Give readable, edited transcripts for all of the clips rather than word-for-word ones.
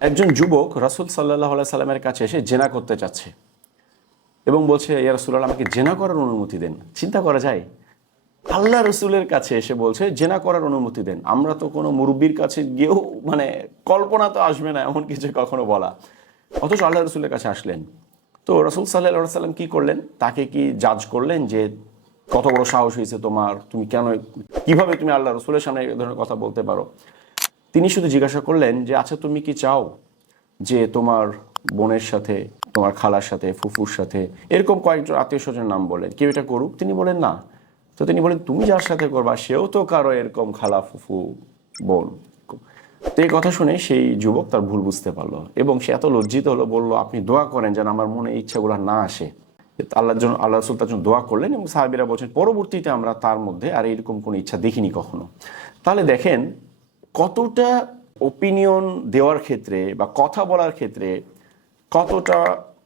একজন যুবক রাসূল সাল্লাল্লাহু আলাইহি সাল্লামের কাছে এসে জেনা করতে চাচ্ছে এবং বলছে, ইয়া রাসূলুল্লাহ, আমাকে জেনা করার অনুমতি দেন। চিন্তা করা যায়, আল্লাহ রসুলের কাছে এসে বলছে জেনা করার অনুমতি দেন। আমরা তো কোনো মুরব্বীর কাছে গিয়েও কল্পনা তো আসবে না এমন কিছু কখনো বলা, অথচ আল্লাহ রসুলের কাছে আসলেন। তো রাসূল সাল্লাল্লাহু আলাইহি সাল্লাম কি করলেন? তাকে কি জাজ করলেন যে কত বড় সাহস হয়েছে তোমার, তুমি কিভাবে তুমি আল্লাহ রসুলের সামনে এই ধরনের কথা বলতে পারো? তিনি শুধু জিজ্ঞাসা করলেন যে, আচ্ছা তুমি কি চাও যে তোমার বোনের সাথে, তোমার খালার সাথে, ফুফুর সাথে, এরকম কয়েকজন আত্মীয় স্বজনের নাম বলেন, কেউ এটা করুক? তিনি বলেন না। তো তিনি বলেন, তুমি যার সাথে করবা সেও তো কারো এরকম খালা, ফুফু, বোন। তো এই কথা শুনে সেই যুবক তার ভুল বুঝতে পারলো এবং সে এত লজ্জিত হলো, বলল, আপনি দোয়া করেন যেন আমার মনে এই ইচ্ছাগুলো না আসে। আল্লাহর জন্য, আল্লাহ রাসূল তার জন্য দোয়া করলেন এবং সাহাবীরা বলছেন পরবর্তীতে আমরা তার মধ্যে আর এরকম কোনো ইচ্ছা দেখিনি কখনো। তাহলে দেখেন কতটা ওপিনিয়ন দেওয়ার ক্ষেত্রে বা কথা বলার ক্ষেত্রে কতটা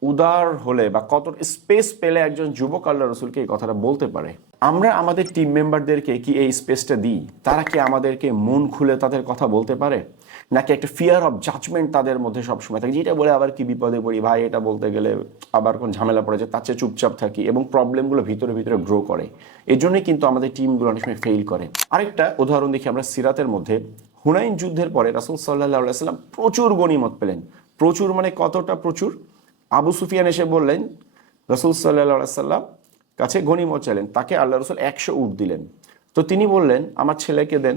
উদার হলে বা কত স্পেস পেলে একজন যুবক আল্লাহ রসুলকে এই কথাটা বলতে পারে। আমরা আমাদের টিম মেম্বারদেরকে কি এই স্পেসটা দিই? তারা কি আমাদেরকে মন খুলে তাদের কথা বলতে পারে, নাকি একটা ফিয়ার অফ জাজমেন্ট তাদের মধ্যে সবসময় থাকে, যেটা বলে আবার কি বিপদে পড়ি ভাই, এটা বলতে গেলে আবার কোন ঝামেলা পড়ে যায়, তার চেয়ে চুপচাপ থাকি এবং প্রবলেমগুলো ভিতরে ভিতরে গ্রো করে। এই জন্যই কিন্তু আমাদের টিমগুলো অনেক সময় ফেইল করে। আরেকটা উদাহরণ দেখি আমরা সিরাতের মধ্যে। হুনাইন যুদ্ধের পরে রাসূল সাল্লাল্লাহু আলাইহি সাল্লাম প্রচুর গনিমত পেলেন। প্রচুর কতটা প্রচুর? আবু সুফিয়ান এসে বললেন রাসূল সাল্লাল্লাহু আলাইহি সাল্লাম কাছে গনিমত চাইলেন, তাকে আল্লাহ রসুল 100 উট দিলেন। তো তিনি বললেন, আমার ছেলেকে দেন।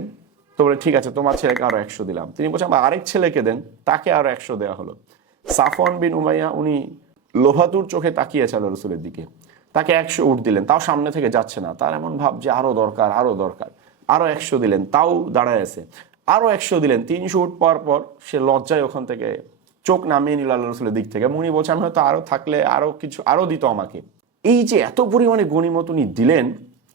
তো বলে, ঠিক আছে, তোমার ছেলেকে আরো 100 দিলাম। তিনি বলছেন, আমার আরেক ছেলেকে দেন, তাকে আরো 100 দেওয়া হলো। সাফওয়ান বিন উমাইয়া, উনি লোভাতুর চোখে তাকিয়েছে আল্লাহ রসুলের দিকে, তাকে 100 উট দিলেন, তাও সামনে থেকে যাচ্ছে না। তার এমন ভাব যে আরো দরকার, আরো দরকার। আরো 100 দিলেন, তাও দাঁড়ায় আছে। আরো 100 দিলেন। 300 উট পাওয়ার পর সে লজ্জায় ওখান থেকে চোখ নামিয়ে নিল আল্লাহ রসুলের দিক থেকে। উনি বলছে, আমি হয়তো আরো থাকলে আরো কিছু আরো দিত আমাকে। এই যে এত পরিমাণে গনিমত উনি দিলেন,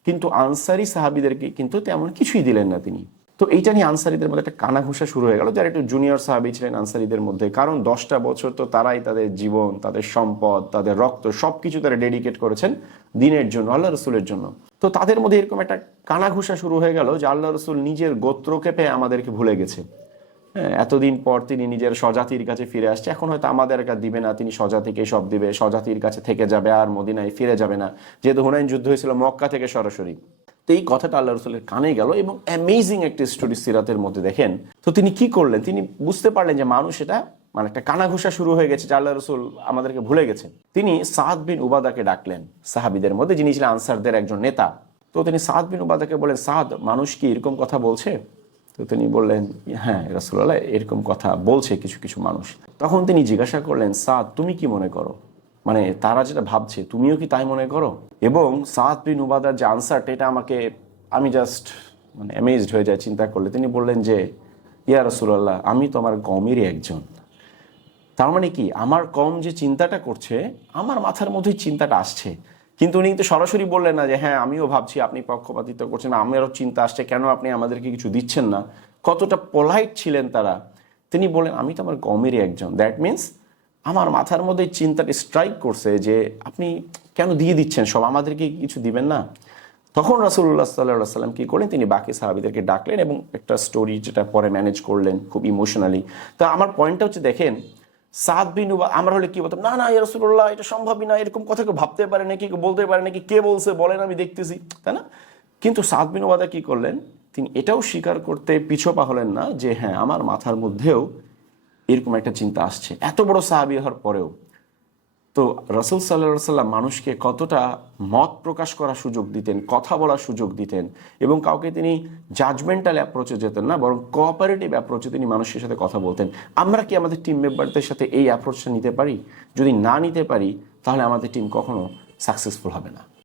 কিন্তু আনসারি সাহাবীদেরকে কিন্তু তেমন কিছুই দিলেন না তিনি। তো এইটা নিয়ে আনসারিদের মধ্যে একটা কানাঘুষা শুরু হয়ে গেল, যারা একটু জুনিয়র সাহাবী ছিলেন আনসারিদের মধ্যে। কারণ 10টা বছর তো তারাই তাদের জীবন, তাদের সম্পদ, তাদের রক্ত সবকিছু তারা ডেডিকেট করেছেন দিনের জন্য, আল্লাহ রসুলের জন্য। তো তাদের মধ্যে এরকম একটা কানাঘুষা শুরু হয়ে গেল যে আল্লাহ রসুল নিজের গোত্রকে পেয়ে আমাদেরকে ভুলে গেছে। হ্যাঁ, এতদিন পর তিনি নিজের স্বজাতির কাছে ফিরে আসছে, এখন হয়তো আমাদের কাছে দিবে না, তিনি স্বজাতিকে সব দিবে, স্বজাতির কাছে থেকে যাবে, আর মদিনায় ফিরে যাবে না, যেহেতু হুনাইন যুদ্ধ হয়েছিল মক্কা থেকে সরাসরি। তো এই কথাটা আল্লাহ রসুলের কানে গেল এবং অ্যামেজিং একটা স্টোরি সিরাতের মধ্যে দেখেন। তো তিনি কি করলেন? তিনি বুঝতে পারলেন যে মানুষ এটা একটা কানাঘুষা শুরু হয়ে গেছে যে আল্লাহ রসুল আমাদেরকে ভুলে গেছে। তিনি সাদ বিন উবাদাকে ডাকলেন, সাহাবীদের মধ্যে যিনি ছিলেন আনসারদের একজন নেতা। তো তিনি সাদ বিন উবাদাকে বলেন, সাদ, মানুষ কি এরকম কথা বলছে? তো তিনি বললেন, হ্যাঁ রাসূলুল্লাহ, এরকম কথা বলছে কিছু কিছু মানুষ। তখন তিনি জিজ্ঞাসা করলেন, সাদ, তুমি কি মনে করো? তারা যেটা ভাবছে তুমিও কি তাই মনে করো? এবং সাদ বিন উবাদার যে আনসারটা, এটা আমি জাস্ট অ্যামেজড হয়ে যায় চিন্তা করলে। তিনি বললেন যে, ইয়া রাসূলুল্লাহ, আমি তো আমার কওমেরই একজন। তার মানে কি, আমার কওম যে চিন্তাটা করছে আমার মাথার মধ্যেই চিন্তাটা আসছে। কিন্তু উনি কিন্তু সরাসরি বললেন না যে হ্যাঁ আমিও ভাবছি, আপনি পক্ষপাতিত্ব করছেন, আমারও চিন্তা আসছে, কেন আপনি আমাদেরকে কিছু দিচ্ছেন না। কতটা পোলাইট ছিলেন তারা। তিনি বলেন, আমি তো আমার কওমেরই একজন। দ্যাট মিনস আমার মাথার মধ্যে চিন্তাটা স্ট্রাইক করছে যে আপনি কেন দিয়ে দিচ্ছেন সব, আমাদেরকে কিছু দিবেন না। তখন রাসূলুল্লাহ সাল্লাল্লাহু আলাইহি ওয়াসাল্লাম কি করলেন? তিনি বাকি সাহাবীদেরকে ডাকলেন এবং একটা স্টোরি যেটা পরে ম্যানেজ করলেন খুব ইমোশনালি। তো আমার পয়েন্টটা হচ্ছে, দেখেন সাদ বিন উবাদা, আমরা হলে কি বলতাম, না না ইয়া রাসূলুল্লাহ, এটা সম্ভবই না, এরকম কথা কেউ ভাবতে পারে নাকি, কেউ বলতে পারে নাকি, কে বলছে বলেন, আমি দেখতেছি, তাই না? কিন্তু সাদ বিন উবাদা কি করলেন? তিনি এটাও স্বীকার করতে পিছপা হলেন না যে হ্যাঁ আমার মাথার মধ্যেও এরকম একটা চিন্তা আসছে, এত বড় সাহাবী হওয়ার পরেও। তো রাসূল সাল্লাল্লাহু আলাইহি ওয়াসাল্লাম মানুষকে কতটা মত প্রকাশ করার সুযোগ দিতেন, কথা বলার সুযোগ দিতেন, এবং কাউকে তিনি জাজমেন্টাল অ্যাপ্রোচে যেতেন না, বরং কোঅপারেটিভ অ্যাপ্রোচে তিনি মানুষের সাথে কথা বলতেন। আমরা কি আমাদের টিম মেম্বারদের সাথে এই অ্যাপ্রোচটা নিতে পারি? যদি না নিতে পারি, তাহলে আমাদের টিম কখনো সাকসেসফুল হবে না।